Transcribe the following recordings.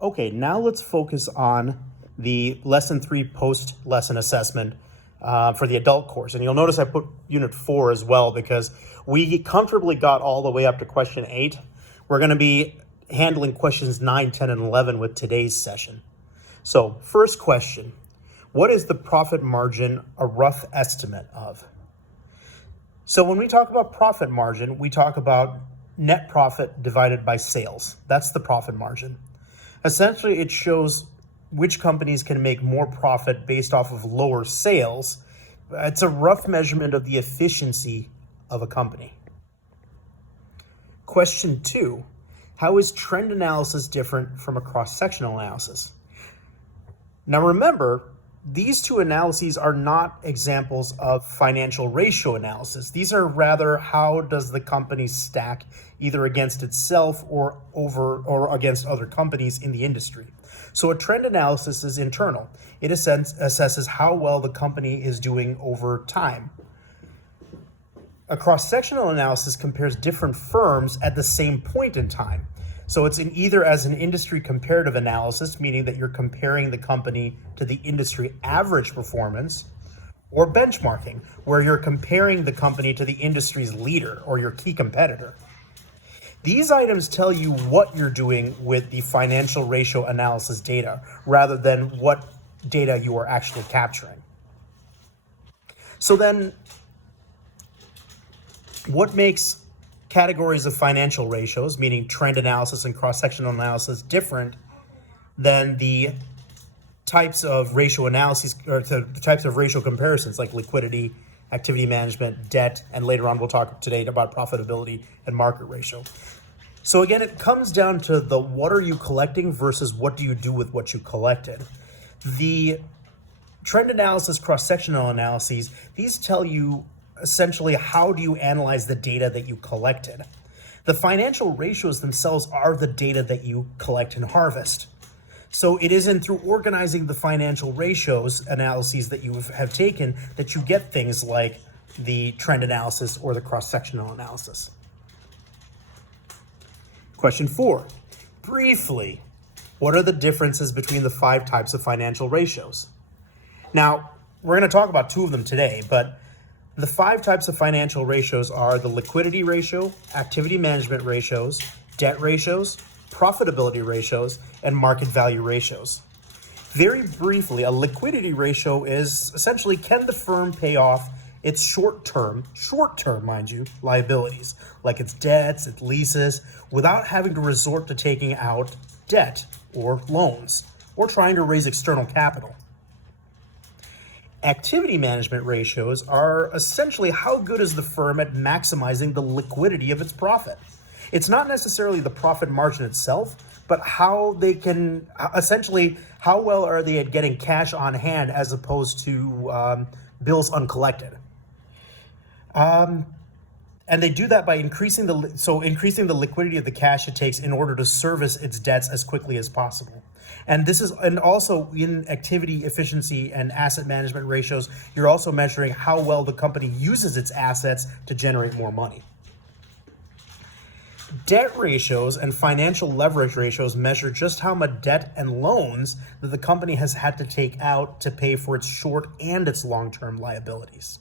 Okay, now let's focus on the Lesson 3 post-lesson assessment for the adult course. And you'll notice I put Unit 4 as well because we comfortably got all the way up to question 8. We're going to be handling questions 9, 10, and 11 with today's session. So first question, what is the profit margin a rough estimate of? So when we talk about profit margin, we talk about net profit divided by sales. That's the profit margin. Essentially, it shows which companies can make more profit based off of lower sales. It's a rough measurement of the efficiency of a company. Question 2, how is trend analysis different from a cross-sectional analysis? Now remember, these two analyses are not examples of financial ratio analysis. These are rather how does the company stack either against itself or against other companies in the industry. So a trend analysis is internal. It assesses how well the company is doing over time. A cross-sectional analysis compares different firms at the same point in time. So it's either as an industry comparative analysis, meaning that you're comparing the company to the industry average performance, or benchmarking, where you're comparing the company to the industry's leader or your key competitor. These items tell you what you're doing with the financial ratio analysis data, rather than what data you are actually capturing. So then, what makes categories of financial ratios, meaning trend analysis and cross-sectional analysis, different than the types of ratio analyses or the types of ratio comparisons like liquidity, activity management, debt, and later on we'll talk today about profitability and market ratio. So again, it comes down to the what are you collecting versus what do you do with what you collected. The trend analysis, cross-sectional analyses, these tell you essentially how do you analyze the data that you collected. The financial ratios themselves are the data that you collect and harvest. So it isn't through organizing the financial ratios analyses that you have taken that you get things like the trend analysis or the cross-sectional analysis. Question 4, briefly, what are the differences between the 5 types of financial ratios? Now, we're going to talk about 2 of them today, but the 5 types of financial ratios are the liquidity ratio, activity management ratios, debt ratios, profitability ratios, and market value ratios. Very briefly, a liquidity ratio is essentially can the firm pay off its short-term, mind you, liabilities, like its debts, its leases, without having to resort to taking out debt or loans, or trying to raise external capital. Activity management ratios are essentially how good is the firm at maximizing the liquidity of its profit. It's not necessarily the profit margin itself, but how they can, essentially, how well are they at getting cash on hand as opposed to bills uncollected. And they do that by increasing the liquidity of the cash it takes in order to service its debts as quickly as possible. And also in activity efficiency and asset management ratios, you're also measuring how well the company uses its assets to generate more money. Debt ratios and financial leverage ratios measure just how much debt and loans that the company has had to take out to pay for its short and its long-term liabilities.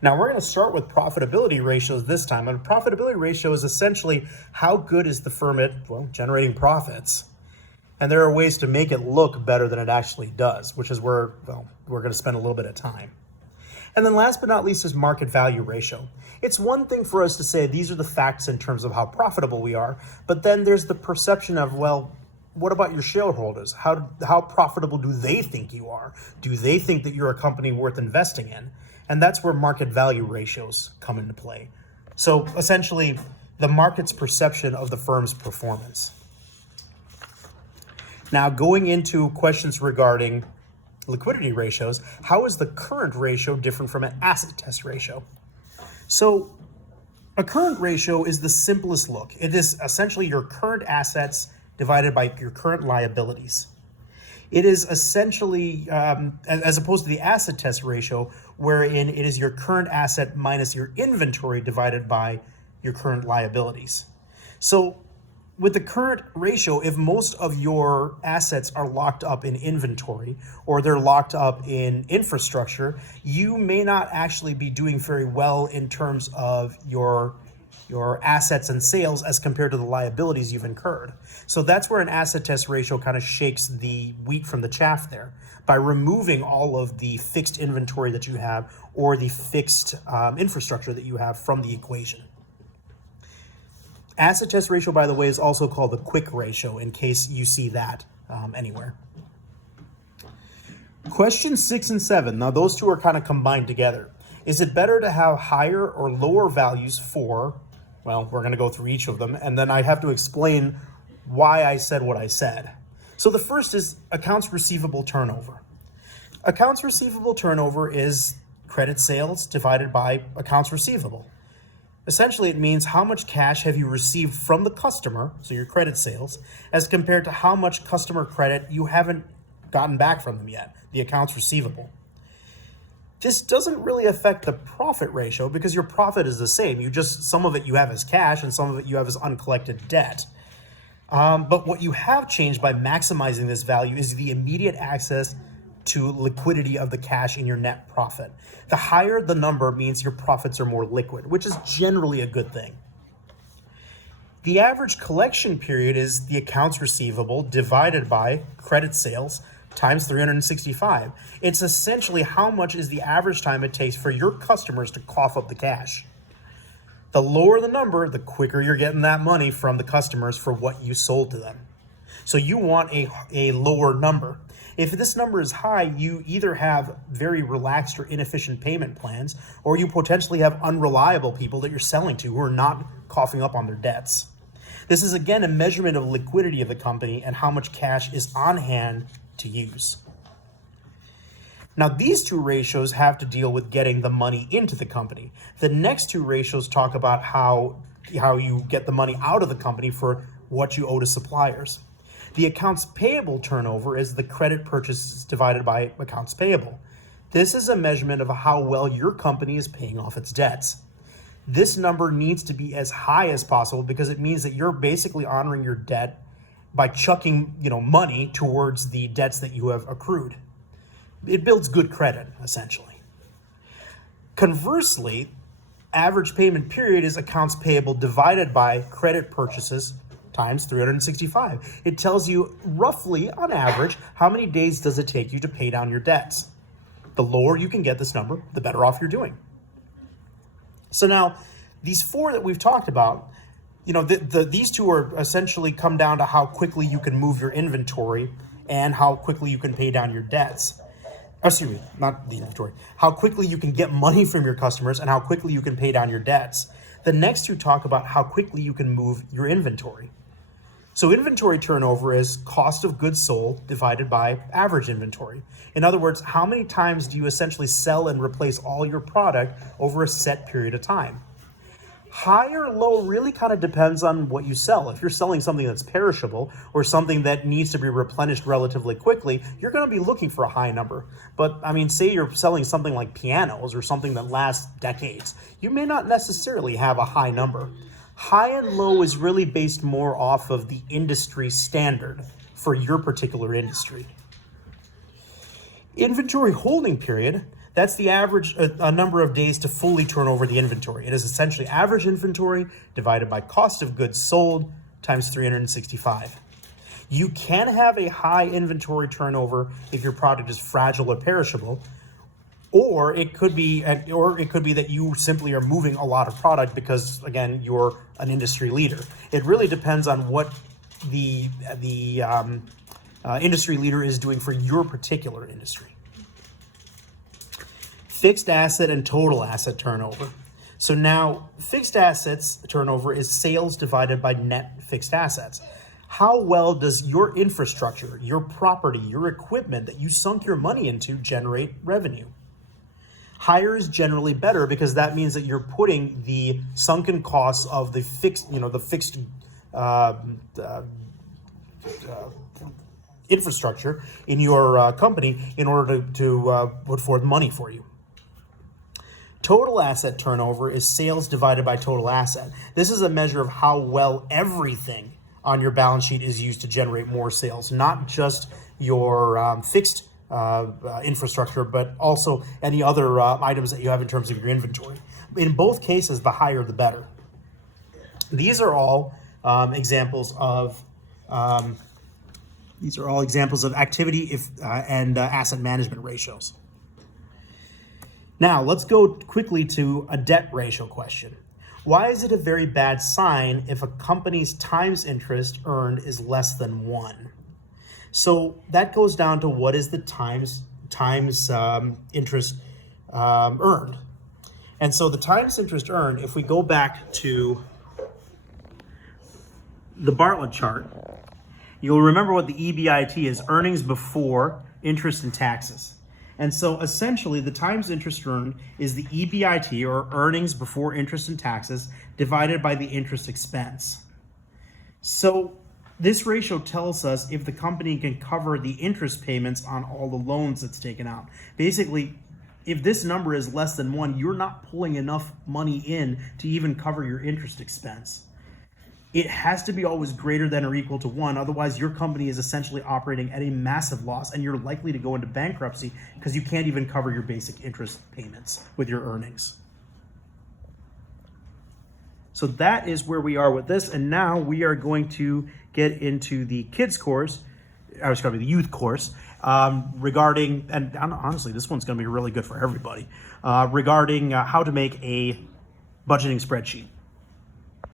Now we're going to start with profitability ratios this time. And a profitability ratio is essentially how good is the firm at, generating profits. And there are ways to make it look better than it actually does, which is where, we're going to spend a little bit of time. And then last but not least is market value ratio. It's one thing for us to say these are the facts in terms of how profitable we are, but then there's the perception of, what about your shareholders? How profitable do they think you are? Do they think that you're a company worth investing in? And that's where market value ratios come into play. So essentially, the market's perception of the firm's performance. Now, going into questions regarding liquidity ratios, how is the current ratio different from an acid test ratio? So a current ratio is the simplest look. It is essentially your current assets divided by your current liabilities. It is essentially, as opposed to the acid test ratio, wherein it is your current asset minus your inventory divided by your current liabilities. So with the current ratio, if most of your assets are locked up in inventory or they're locked up in infrastructure, you may not actually be doing very well in terms of your assets and sales as compared to the liabilities you've incurred. So that's where an asset test ratio kind of shakes the wheat from the chaff there, by removing all of the fixed inventory that you have or the fixed infrastructure that you have from the equation. Asset test ratio, by the way, is also called the quick ratio, in case you see that anywhere. Questions 6 and 7. Now, those two are kind of combined together. Is it better to have higher or lower values for, well, we're going to go through each of them, and then I have to explain why I said what I said. So the first is accounts receivable turnover. Accounts receivable turnover is credit sales divided by accounts receivable. Essentially, it means how much cash have you received from the customer, so your credit sales, as compared to how much customer credit you haven't gotten back from them yet, the accounts receivable. This doesn't really affect the profit ratio because your profit is the same. Some of it you have as cash and some of it you have as uncollected debt. But what you have changed by maximizing this value is the immediate access to liquidity of the cash in your net profit. The higher the number means your profits are more liquid, which is generally a good thing. The average collection period is the accounts receivable divided by credit sales times 365. It's essentially how much is the average time it takes for your customers to cough up the cash. The lower the number, the quicker you're getting that money from the customers for what you sold to them. So you want a lower number. If this number is high, you either have very relaxed or inefficient payment plans, or you potentially have unreliable people that you're selling to who are not coughing up on their debts. This is again a measurement of liquidity of the company and how much cash is on hand to use. Now, these two ratios have to deal with getting the money into the company. The next two ratios talk about how you get the money out of the company for what you owe to suppliers. The accounts payable turnover is the credit purchases divided by accounts payable. This is a measurement of how well your company is paying off its debts. This number needs to be as high as possible because it means that you're basically honoring your debt by chucking, money towards the debts that you have accrued. It builds good credit, essentially. Conversely, average payment period is accounts payable divided by credit purchases times 365. It tells you roughly, on average, how many days does it take you to pay down your debts. The lower you can get this number, the better off you're doing. So now, these four that we've talked about, these two are essentially come down to how quickly you can move your inventory and how quickly you can pay down your debts. Excuse me, not the inventory. How quickly you can get money from your customers and how quickly you can pay down your debts. The next two talk about how quickly you can move your inventory. So inventory turnover is cost of goods sold divided by average inventory. In other words, how many times do you essentially sell and replace all your product over a set period of time? High or low really kind of depends on what you sell. If you're selling something that's perishable or something that needs to be replenished relatively quickly, you're going to be looking for a high number. But say you're selling something like pianos or something that lasts decades, you may not necessarily have a high number. High and low is really based more off of the industry standard for your particular industry. Inventory holding period, that's the average number of days to fully turn over the inventory. It is essentially average inventory divided by cost of goods sold times 365. You can have a high inventory turnover if your product is fragile or perishable, or it could be that you simply are moving a lot of product because, again, you're an industry leader. It really depends on what the industry leader is doing for your particular industry. Fixed asset and total asset turnover. So now fixed assets turnover is sales divided by net fixed assets. How well does your infrastructure, your property, your equipment that you sunk your money into generate revenue? Higher is generally better because that means that you're putting the sunken costs of the fixed infrastructure in your company in order to put forth money for you. Total asset turnover is sales divided by total asset. This is a measure of how well everything on your balance sheet is used to generate more sales, not just your fixed infrastructure, but also any other items that you have in terms of your inventory. In both cases, the higher the better. These are all examples of activity and asset management ratios. Now, let's go quickly to a debt ratio question. Why is it a very bad sign if a company's times interest earned is less than 1? So that goes down to what is the times interest earned. And so the times interest earned, if we go back to the Bartlett chart, you'll remember what the EBIT is, earnings before interest and taxes. And so essentially the times interest earned is the EBIT, or earnings before interest and taxes, divided by the interest expense. So this ratio tells us if the company can cover the interest payments on all the loans that's taken out. Basically, if this number is less than 1, you're not pulling enough money in to even cover your interest expense. It has to be always greater than or equal to 1. Otherwise, your company is essentially operating at a massive loss, and you're likely to go into bankruptcy because you can't even cover your basic interest payments with your earnings. So that is where we are with this. And now we are going to get into the kids course, the youth course, regarding, and honestly, this one's going to be really good for everybody, regarding how to make a budgeting spreadsheet.